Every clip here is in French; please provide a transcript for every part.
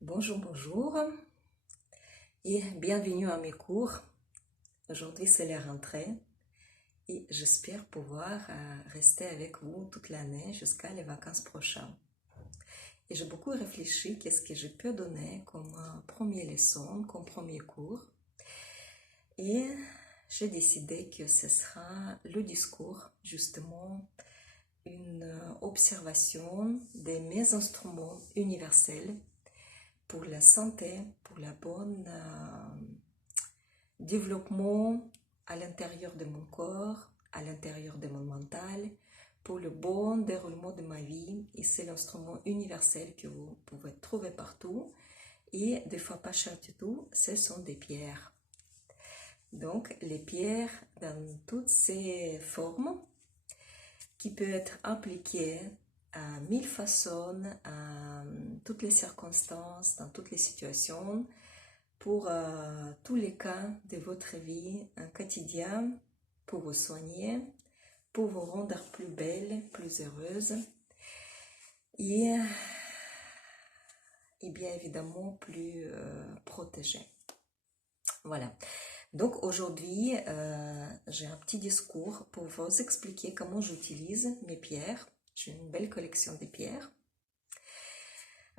Bonjour, bonjour et bienvenue à mes cours. Aujourd'hui c'est la rentrée et j'espère pouvoir rester avec vous toute l'année jusqu'à les vacances prochaines. Et j'ai beaucoup réfléchi qu'est-ce que je peux donner comme première leçon, comme premier cours. Et j'ai décidé que ce sera le discours, justement une observation de mes instruments universels pour la santé, pour la bonne développement à l'intérieur de mon corps, à l'intérieur de mon mental, pour le bon déroulement de ma vie. Et c'est l'instrument universel que vous pouvez trouver partout. Et des fois pas cher du tout, ce sont des pierres. Donc les pierres dans toutes ces formes qui peuvent être appliquées à mille façons, à toutes les circonstances, dans toutes les situations, pour tous les cas de votre vie quotidienne, pour vous soigner, pour vous rendre plus belle, plus heureuse et bien évidemment plus protégée. Voilà. Donc aujourd'hui, j'ai un petit discours pour vous expliquer comment j'utilise mes pierres. J'ai une belle collection de pierres.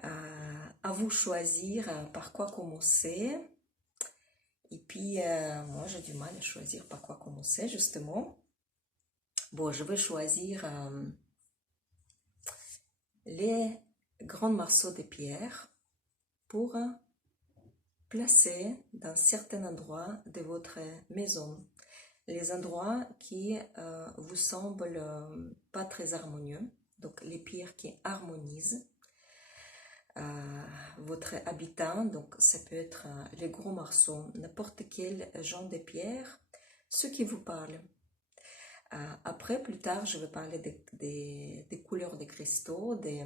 À vous choisir par quoi commencer. Et puis, moi, j'ai du mal à choisir par quoi commencer, justement. Bon, je vais choisir les grands morceaux de pierre pour placer dans certains endroits de votre maison. Les endroits qui vous semblent pas très harmonieux. Donc, les pierres qui harmonisent votre habitat. Donc, ça peut être les gros morceaux, n'importe quel genre de pierre, ce qui vous parle. Après, plus tard, je vais parler des couleurs des cristaux, des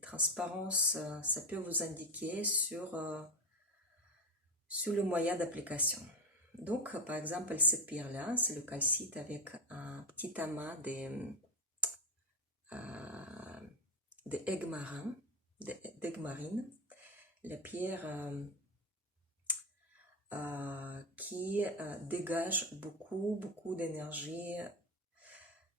transparences. Ça peut vous indiquer sur le moyen d'application. Donc, par exemple, cette pierre-là, c'est le calcite avec un petit amas d'aigues marines. La pierre qui dégage beaucoup d'énergie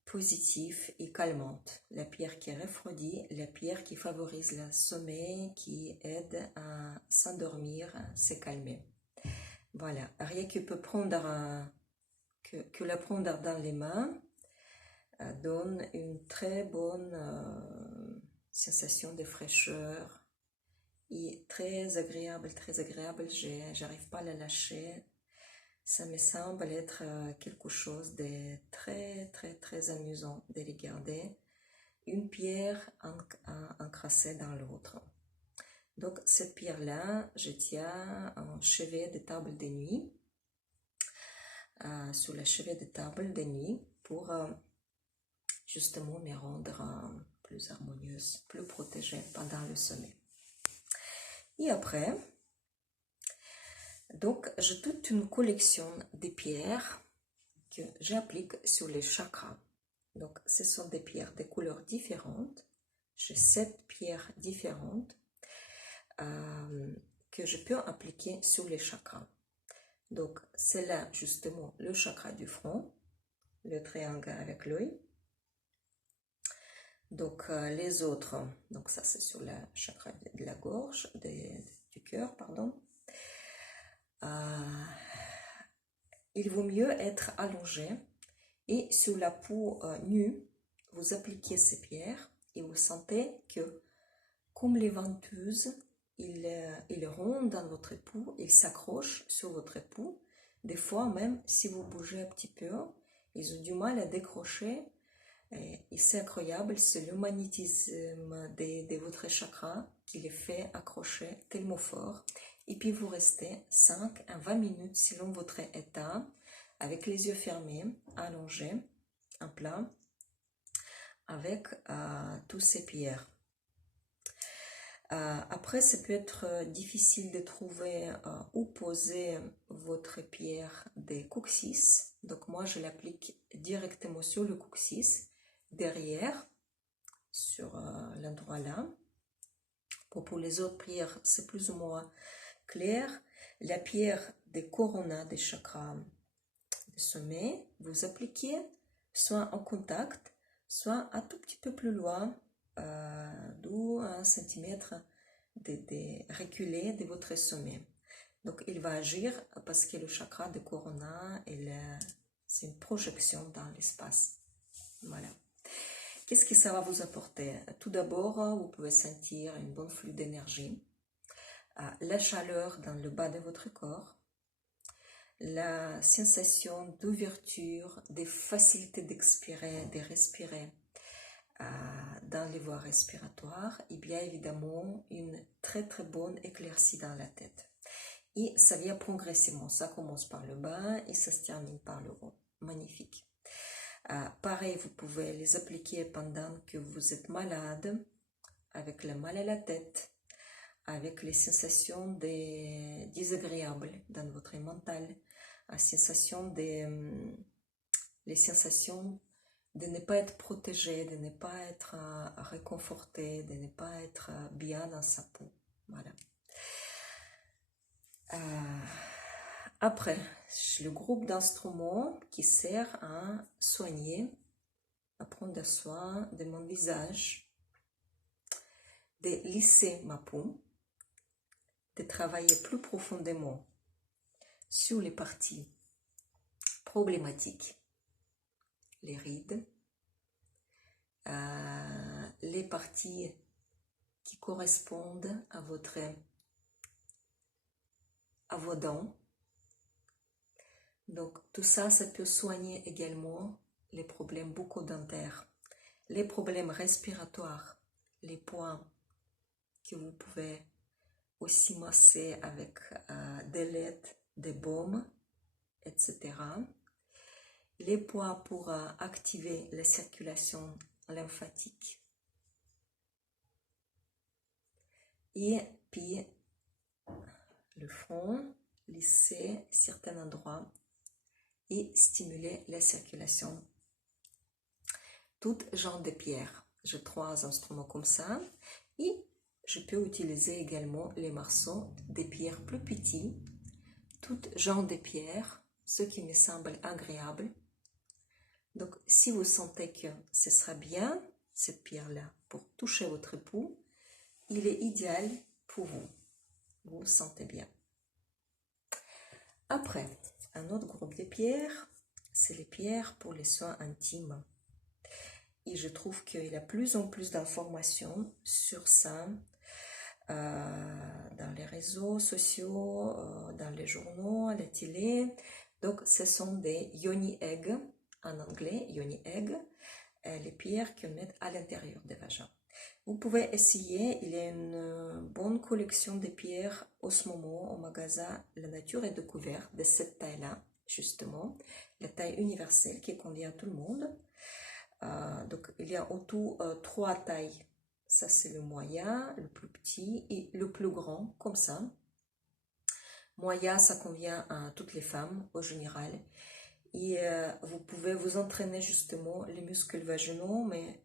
positive et calmante. La pierre qui refroidit, la pierre qui favorise le sommeil, qui aide à s'endormir, à se calmer. Voilà, rien que peut prendre que la prendre dans les mains donne une très bonne sensation de fraîcheur et très agréable, j'arrive pas à la lâcher. Ça me semble être quelque chose de très amusant de regarder une pierre encrassée dans l'autre. Donc cette pierre-là, je tiens en chevet de table de nuit, sur le chevet de table de nuit pour justement me rendre plus harmonieuse, plus protégée pendant le sommeil. Et après, donc j'ai toute une collection de pierres que j'applique sur les chakras. Donc ce sont des pierres de couleurs différentes. J'ai 7 pierres différentes que je peux appliquer sur les chakras. Donc c'est là justement le chakra du front, le triangle avec l'œil. Donc les autres, donc ça c'est sur le chakra de la gorge, du cœur, pardon. Il vaut mieux être allongé et sur la peau nue, vous appliquez ces pierres et vous sentez que comme les venteuses, ils rentrent dans votre peau, ils s'accrochent sur votre peau. Des fois même, si vous bougez un petit peu, ils ont du mal à décrocher. Et c'est incroyable, c'est le magnétisme de votre chakra qui les fait accrocher tellement fort. Et puis vous restez 5 à 20 minutes selon votre état, avec les yeux fermés, allongés, en plat, avec tous ces pierres. Après, ça peut être difficile de trouver où poser votre pierre des coccyx. Donc moi, je l'applique directement sur le coccyx, derrière, sur l'endroit là. Bon, pour les autres prières, c'est plus ou moins clair. La pierre des coronas, des chakras du sommet, vous appliquez soit en contact, soit un tout petit peu plus loin, d'où 1 centimètre reculé de votre sommet. Donc il va agir parce que le chakra de corona, c'est une projection dans l'espace. Voilà. Qu'est-ce que ça va vous apporter? Tout d'abord, vous pouvez sentir une bonne flux d'énergie, la chaleur dans le bas de votre corps, la sensation d'ouverture, de facilité d'expirer, de respirer dans les voies respiratoires, et bien évidemment une très très bonne éclaircie dans la tête. Et ça vient progressivement, ça commence par le bas et ça se termine par le haut. Magnifique. Pareil, vous pouvez les appliquer pendant que vous êtes malade, avec le mal à la tête, avec les sensations désagréables dans votre mental, les sensations de ne pas être protégé, de ne pas être réconforté, de ne pas être bien dans sa peau. Voilà. Après, le groupe d'instruments qui sert à soigner, à prendre soin de mon visage, de lisser ma peau, de travailler plus profondément sur les parties problématiques, les rides, les parties qui correspondent à vos dents. Donc tout ça, ça peut soigner également les problèmes bucco-dentaires, les problèmes respiratoires, les points que vous pouvez aussi masser avec des laides, des baumes, etc. Les points pour activer la circulation lymphatique. Et puis le front, lisser certains endroits et stimuler la circulation. Toutes genres de pierres. J'ai 3 instruments comme ça. Et je peux utiliser également les morceaux de pierres plus petits. Toutes genres de pierres, ce qui me semble agréable. Donc, si vous sentez que ce sera bien, cette pierre-là, pour toucher votre peau, il est idéal pour vous. Vous vous sentez bien. Après, un autre groupe de pierres, c'est les pierres pour les soins intimes. Et je trouve qu'il y a plus en plus d'informations sur ça dans les réseaux sociaux, dans les journaux, à la télé. Donc, ce sont des yoni eggs, en anglais, yoni egg, les pierres qu'on met à l'intérieur des vagins. Vous pouvez essayer, il y a une bonne collection de pierres en ce moment au magasin La Nature est découverte de cette taille-là, justement, la taille universelle qui convient à tout le monde. Donc il y a en tout 3 tailles. Ça c'est le moyen, le plus petit et le plus grand, comme ça. Moyen, ça convient à toutes les femmes au général. Et vous pouvez vous entraîner justement les muscles vaginaux, mais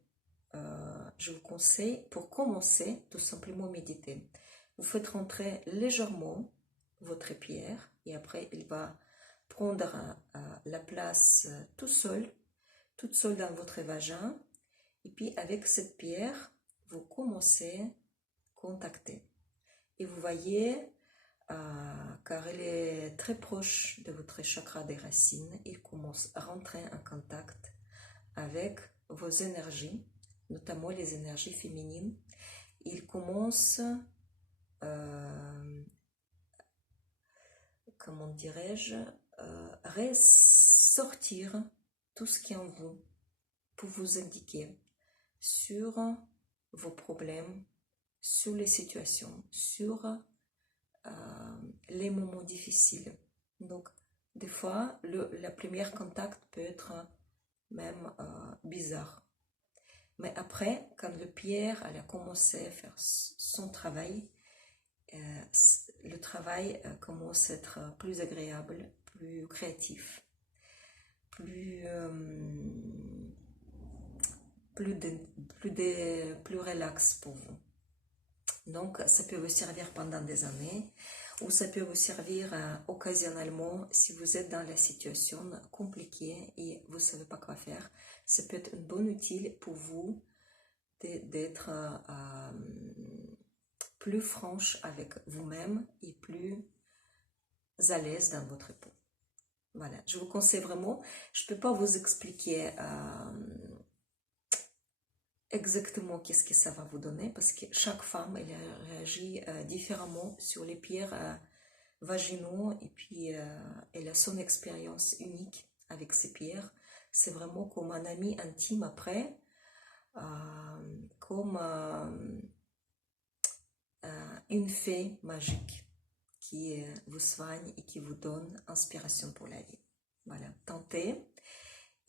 je vous conseille, pour commencer, tout simplement méditer. Vous faites rentrer légèrement votre pierre et après, il va prendre la place toute seule dans votre vagin. Et puis, avec cette pierre, vous commencez à contacter. Et vous voyez, car elle est très proche de votre chakra des racines, il commence à rentrer en contact avec vos énergies, notamment les énergies féminines. Il commence, comment dirais-je, ressortir tout ce qui est en vous pour vous indiquer sur vos problèmes, sur les situations, sur les moments difficiles. Donc, des fois, la première contact peut être même bizarre. Mais après, quand le pierre elle a commencé à faire son travail, le travail commence à être plus agréable, plus créatif, plus relax pour vous. Donc, ça peut vous servir pendant des années ou ça peut vous servir occasionnellement si vous êtes dans la situation compliquée et vous ne savez pas quoi faire. Ça peut être une bonne outil pour vous d'être plus franche avec vous-même et plus à l'aise dans votre peau. Voilà, je vous conseille vraiment, je ne peux pas vous expliquer exactement qu'est-ce que ça va vous donner parce que chaque femme elle réagit différemment sur les pierres vaginaux et puis elle a son expérience unique avec ces pierres. C'est vraiment comme un ami intime après, comme une fée magique qui vous soigne et qui vous donne inspiration pour la vie. Voilà, tentez.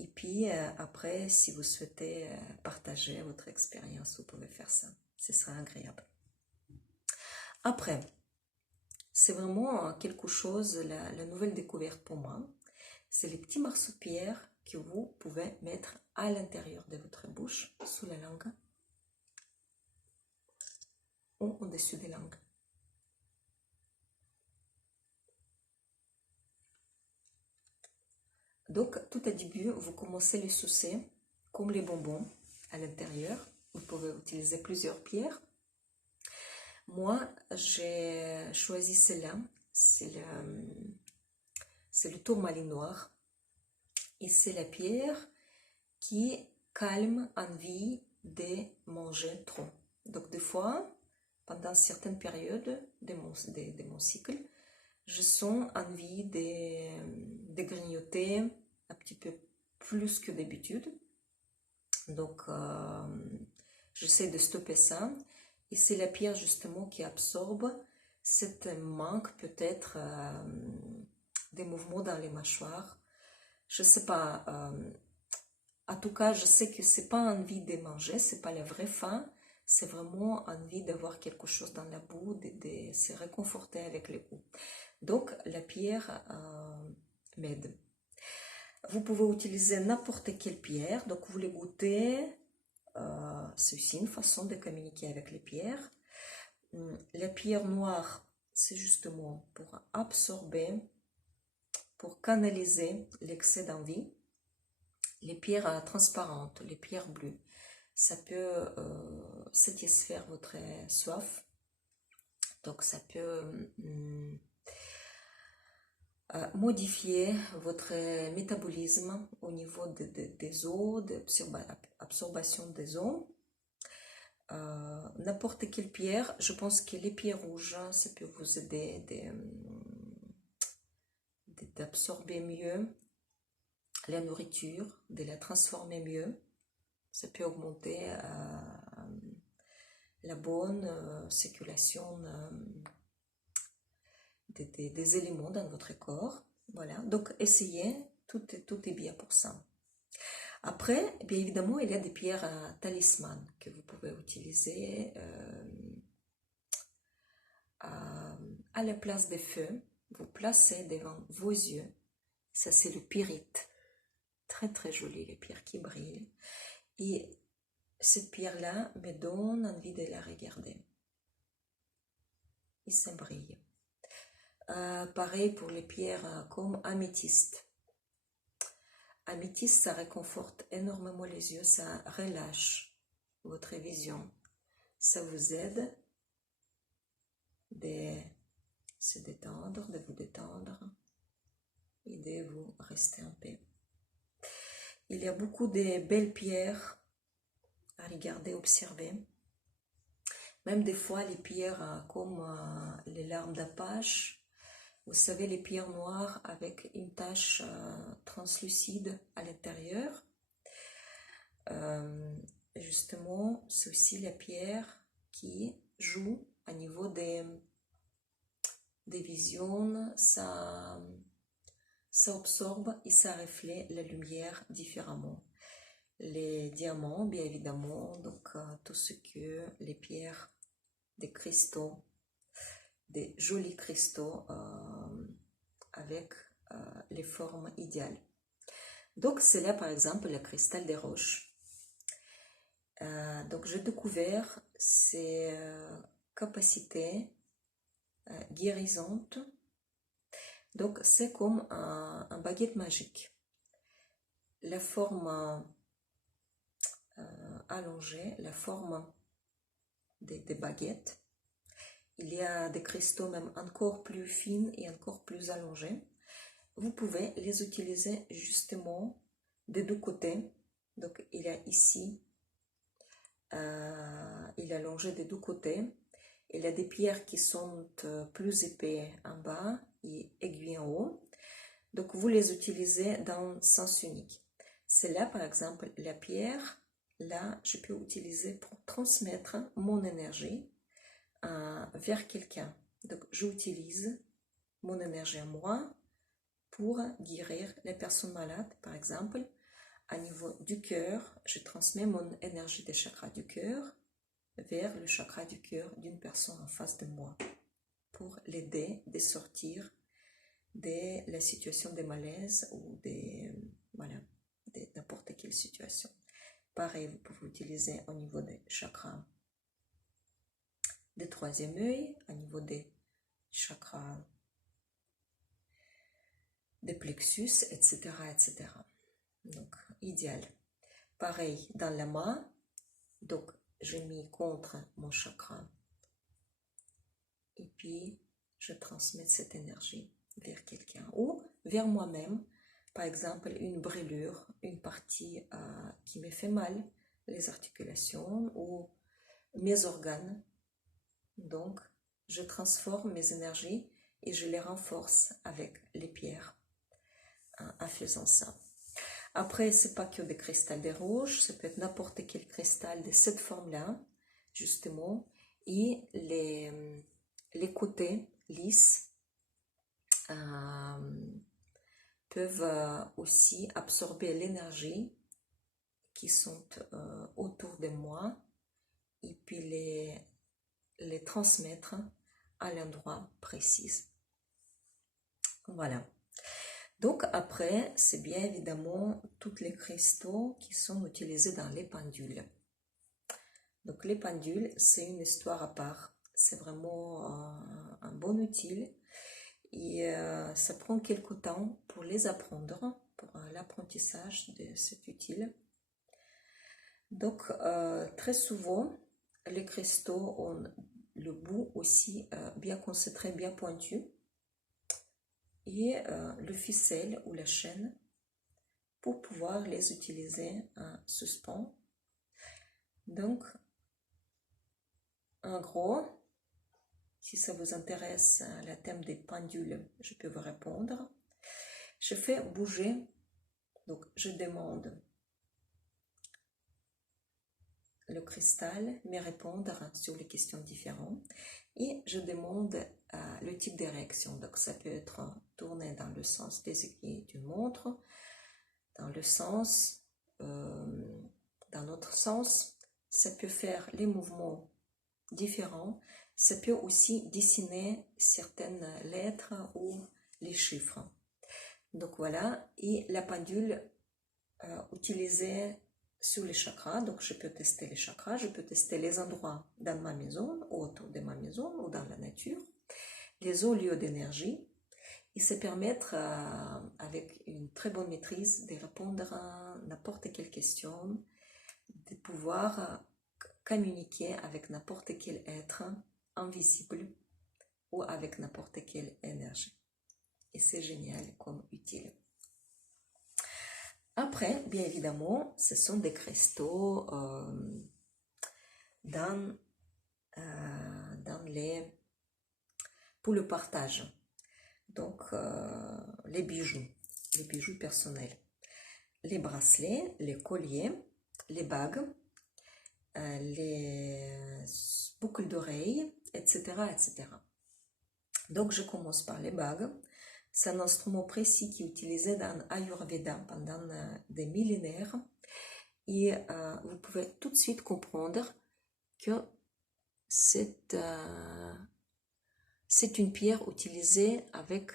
Et puis après, si vous souhaitez partager votre expérience, vous pouvez faire ça. Ce sera agréable. Après, c'est vraiment quelque chose, la nouvelle découverte pour moi, c'est les petits morceaux de pierre que vous pouvez mettre à l'intérieur de votre bouche, sous la langue, ou au-dessus des langues. Donc, tout à début, vous commencez les sucer comme les bonbons à l'intérieur. Vous pouvez utiliser plusieurs pierres. Moi, j'ai choisi celle-là. C'est le tourmaline noir. Et c'est la pierre qui calme envie de manger trop. Donc, des fois, pendant certaines périodes de mon cycle, je sens envie de grignoter un petit peu plus que d'habitude. Donc, j'essaie de stopper ça. Et c'est la pierre justement qui absorbe cette manque peut-être des mouvements dans les mâchoires. Je ne sais pas. En tout cas, je sais que c'est pas envie de manger, c'est pas la vraie faim. C'est vraiment envie d'avoir quelque chose dans la boue, de se réconforter avec les goûts. Donc, la pierre m'aide. Vous pouvez utiliser n'importe quelle pierre. Donc, vous les goûtez. C'est aussi une façon de communiquer avec les pierres. La pierre noire, c'est justement pour absorber, pour canaliser l'excès d'envie. Les pierres transparentes, les pierres bleues, ça peut satisfaire votre soif. Donc, ça peut modifier votre métabolisme au niveau des os, d'absorption des os. N'importe quelle pierre, je pense que les pierres rouges, ça peut vous aider d'absorber mieux la nourriture, de la transformer mieux. Ça peut augmenter la bonne circulation des éléments dans votre corps. Voilà, donc essayez, tout est bien pour ça. Après, bien évidemment, il y a des pierres talisman que vous pouvez utiliser à la place des feux. Vous placez devant vos yeux. Ça, c'est le pyrite. Très, très joli, les pierres qui brillent. Et cette pierre-là me donne envie de la regarder. Et ça brille. Pareil pour les pierres comme améthyste. Améthyste, ça réconforte énormément les yeux, ça relâche votre vision. Ça vous aide de se détendre, de vous détendre et de vous rester en paix. Il y a beaucoup de belles pierres à regarder, observer. Même des fois, les pierres comme les larmes d'Apache. Vous savez, les pierres noires avec une tache translucide à l'intérieur. Justement, c'est aussi la pierre qui joue à niveau des visions. Ça absorbe et ça reflète la lumière différemment. Les diamants, bien évidemment, donc tout ce que les pierres, des cristaux, des jolis cristaux avec les formes idéales. Donc, c'est là, par exemple, le cristal des roches. Donc, j'ai découvert, c'est capacité guérisante. Donc, c'est comme un baguette magique. La forme allongée, la forme des baguettes. Il y a des cristaux même encore plus fins et encore plus allongés. Vous pouvez les utiliser justement des deux côtés. Donc, il y a ici, il est allongé des deux côtés. Il y a des pierres qui sont plus épais en bas et aiguilles en haut. Donc, vous les utilisez dans sens unique. C'est là, par exemple, la pierre. Là, je peux utiliser pour transmettre mon énergie vers quelqu'un. Donc, j'utilise mon énergie à moi pour guérir les personnes malades, par exemple. À niveau du cœur, je transmets mon énergie des chakras du cœur vers le chakra du cœur d'une personne en face de moi pour l'aider de sortir de la situation de malaise ou de n'importe quelle situation. Pareil, vous pouvez utiliser au niveau des chakras du troisième œil, au niveau des chakras des plexus, etc., etc. Donc, idéal. Pareil, dans la main, donc, j'ai mis contre mon chakra. Et puis, je transmets cette énergie vers quelqu'un ou vers moi-même. Par exemple, une brûlure, une partie qui me fait mal, les articulations ou mes organes. Donc, je transforme mes énergies et je les renforce avec les pierres en faisant ça. Après, c'est pas que des cristals des roches, ça peut être n'importe quel cristal de cette forme-là, justement. Et les côtés lisses peuvent aussi absorber l'énergie qui sont autour de moi et puis les transmettre à l'endroit précis. Voilà. Donc après, c'est bien évidemment tous les cristaux qui sont utilisés dans les pendules. Donc les pendules, c'est une histoire à part. C'est vraiment un bon outil. Et ça prend quelque temps pour les apprendre, pour l'apprentissage de cet outil. Donc très souvent, les cristaux ont le bout aussi bien concentré, bien pointu. Et le ficelle ou la chaîne pour pouvoir les utiliser en suspens. Donc, en gros, si ça vous intéresse, le thème des pendules, je peux vous répondre. Je fais bouger, donc je demande le cristal me répondre sur les questions différentes et je demande le type de réaction. Donc ça peut être tourné dans le sens des aiguilles d'une montre, dans le sens, dans l'autre sens, ça peut faire les mouvements différents, ça peut aussi dessiner certaines lettres ou les chiffres. Donc voilà, et la pendule utilisée sur les chakras, donc je peux tester les chakras, je peux tester les endroits dans ma maison, ou autour de ma maison, ou dans la nature, les hauts lieux d'énergie, et se permettre, avec une très bonne maîtrise, de répondre à n'importe quelle question, de pouvoir communiquer avec n'importe quel être invisible ou avec n'importe quelle énergie. Et c'est génial comme utile. Après, bien évidemment, ce sont des cristaux pour le partage. Donc, les bijoux personnels, les bracelets, les colliers, les bagues, les boucles d'oreilles, etc., etc. Donc, je commence par les bagues. C'est un instrument précis qui est utilisé dans Ayurveda pendant des millénaires. Et vous pouvez tout de suite comprendre que c'est une pierre utilisée avec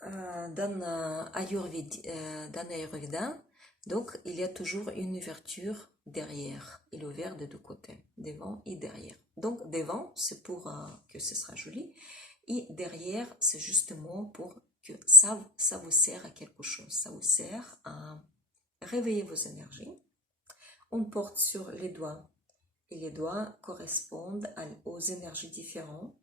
dans Ayurveda. Donc, il y a toujours une ouverture derrière. Il est ouvert des deux côtés, devant et derrière. Donc, devant, c'est pour que ce sera joli. Et derrière, c'est justement pour que ça vous sert à quelque chose. Ça vous sert à réveiller vos énergies. On porte sur les doigts. Et les doigts correspondent aux énergies différentes.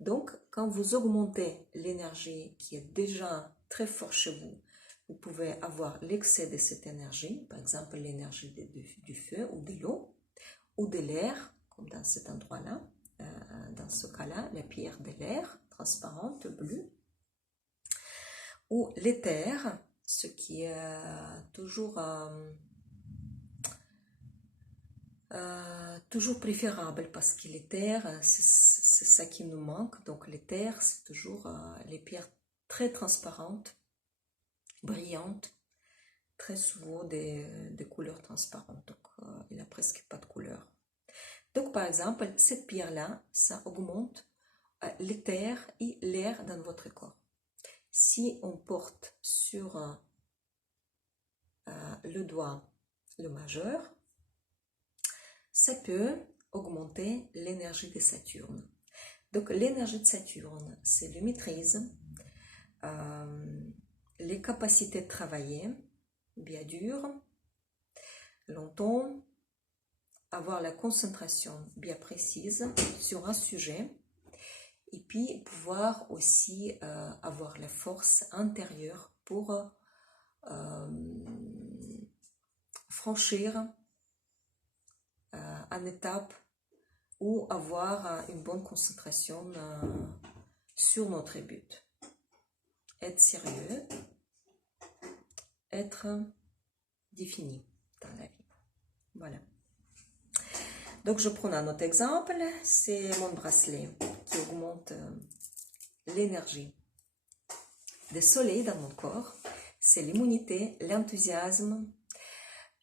Donc, quand vous augmentez l'énergie qui est déjà très forte chez vous, vous pouvez avoir l'excès de cette énergie, par exemple l'énergie du feu ou de l'eau, ou de l'air, comme dans cet endroit-là, dans ce cas-là, la pierre de l'air, transparente, bleue, ou l'éther, ce qui est toujours préférable parce que l'éther, c'est ça qui nous manque. Donc l'éther, c'est toujours les pierres très transparentes, brillantes, très souvent des couleurs transparentes. Donc il n'a presque pas de couleur. Donc par exemple, cette pierre-là, ça augmente l'éther et l'air dans votre corps. Si on porte sur le doigt le majeur, ça peut augmenter l'énergie de Saturne. Donc l'énergie de Saturne, c'est la maîtrise, les capacités de travailler bien dur, longtemps, avoir la concentration bien précise sur un sujet, et puis pouvoir aussi avoir la force intérieure pour franchir une étape ou avoir une bonne concentration sur notre but. Être sérieux, être défini dans la vie. Voilà. Donc je prends un autre exemple, c'est mon bracelet qui augmente l'énergie du soleil dans mon corps. C'est l'immunité, l'enthousiasme,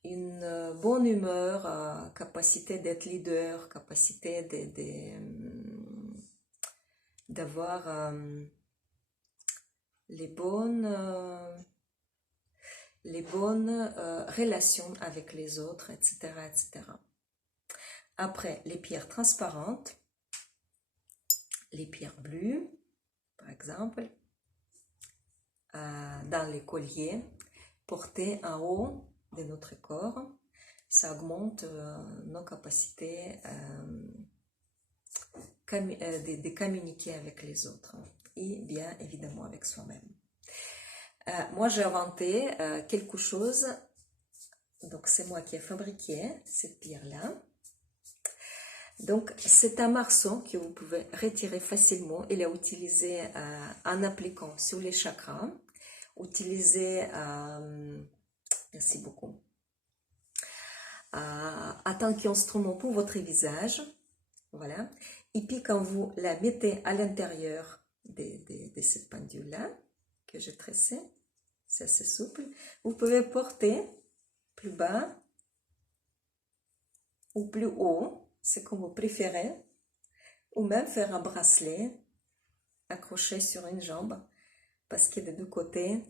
une bonne humeur, capacité d'être leader, capacité d'avoir les bonnes relations avec les autres, etc., etc. Après, les pierres transparentes, les pierres bleues, par exemple, dans les colliers, portés en haut de notre corps, ça augmente nos capacités de communiquer avec les autres et bien évidemment avec soi-même. Moi, j'ai inventé quelque chose, donc c'est moi qui ai fabriqué cette pierre-là. Donc, c'est un marceau que vous pouvez retirer facilement et la utiliser en appliquant sur les chakras. Utilisez, merci beaucoup, en tant qu'instrument pour votre visage. Voilà. Et puis, quand vous la mettez à l'intérieur de cette pendule-là, que j'ai tressée, c'est assez souple, vous pouvez porter plus bas ou plus haut, c'est comme vous préférez, ou même faire un bracelet accroché sur une jambe, parce que des deux côtés,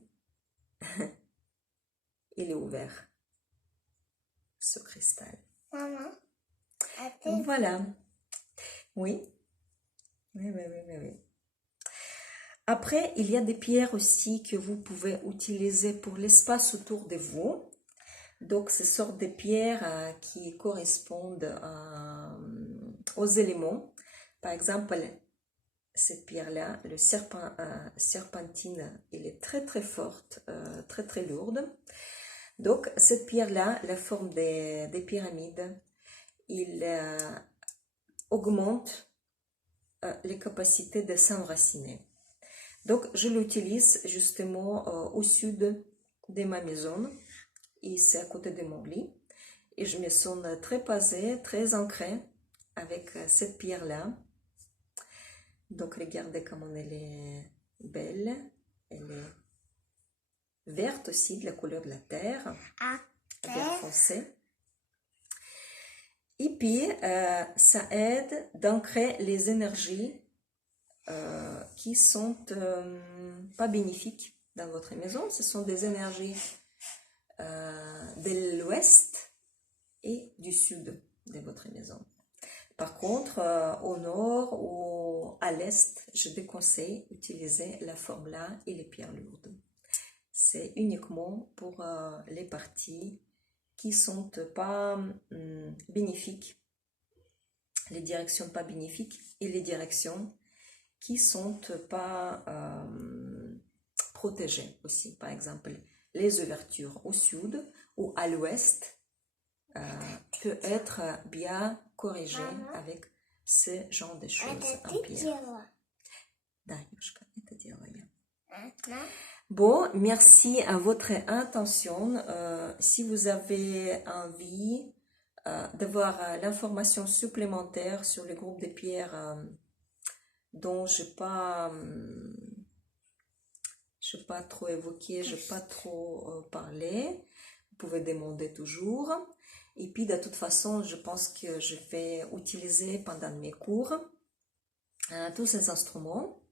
il est ouvert, ce cristal. Maman, Voilà. Oui. Oui. Après, il y a des pierres aussi que vous pouvez utiliser pour l'espace autour de vous. Donc, ce sont des pierres qui correspondent aux éléments. Par exemple, cette pierre-là, le serpentine, il est très très forte, très très lourde. Donc, cette pierre-là, la forme des pyramides, il augmente les capacités de s'enraciner. Donc, je l'utilise justement au sud de ma maison. Et c'est à côté de mon lit. Et je me sens très posée, très ancrée avec cette pierre-là. Donc, regardez comment elle est belle. Elle est verte aussi, de la couleur de la terre. Vert foncé. Et puis, ça aide d'ancrer les énergies qui sont pas bénéfiques dans votre maison. Ce sont des énergies de l'ouest et du sud de votre maison. Par contre, au nord ou à l'est, je déconseille d'utiliser la forme-là et les pierres lourdes. C'est uniquement pour les parties qui sont pas bénéfiques, les directions pas bénéfiques et les directions qui sont pas protégées aussi. Par exemple, les ouvertures au sud ou à l'ouest peut être bien corrigé avec ce genre de choses en pierre. Bon, merci à votre intention. Si vous avez envie d'avoir l'information supplémentaire sur le groupe de pierres dont je n'ai pas trop évoqué, je n'ai pas trop parlé, vous pouvez demander toujours. Et puis de toute façon, je pense que je vais utiliser pendant mes cours tous ces instruments.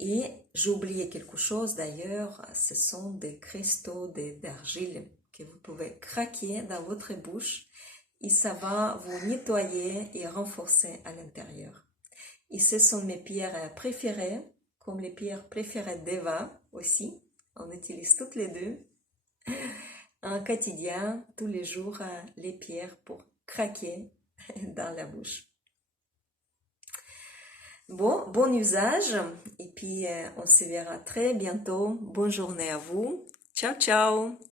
Et j'ai oublié quelque chose d'ailleurs, ce sont des cristaux d'argile que vous pouvez craquer dans votre bouche et ça va vous nettoyer et renforcer à l'intérieur. Et ce sont mes pierres préférées, comme les pierres préférées d'Eva aussi. On utilise toutes les deux en quotidien, tous les jours, les pierres pour craquer dans la bouche. Bon usage et puis on se verra très bientôt. Bonne journée à vous. Ciao, ciao!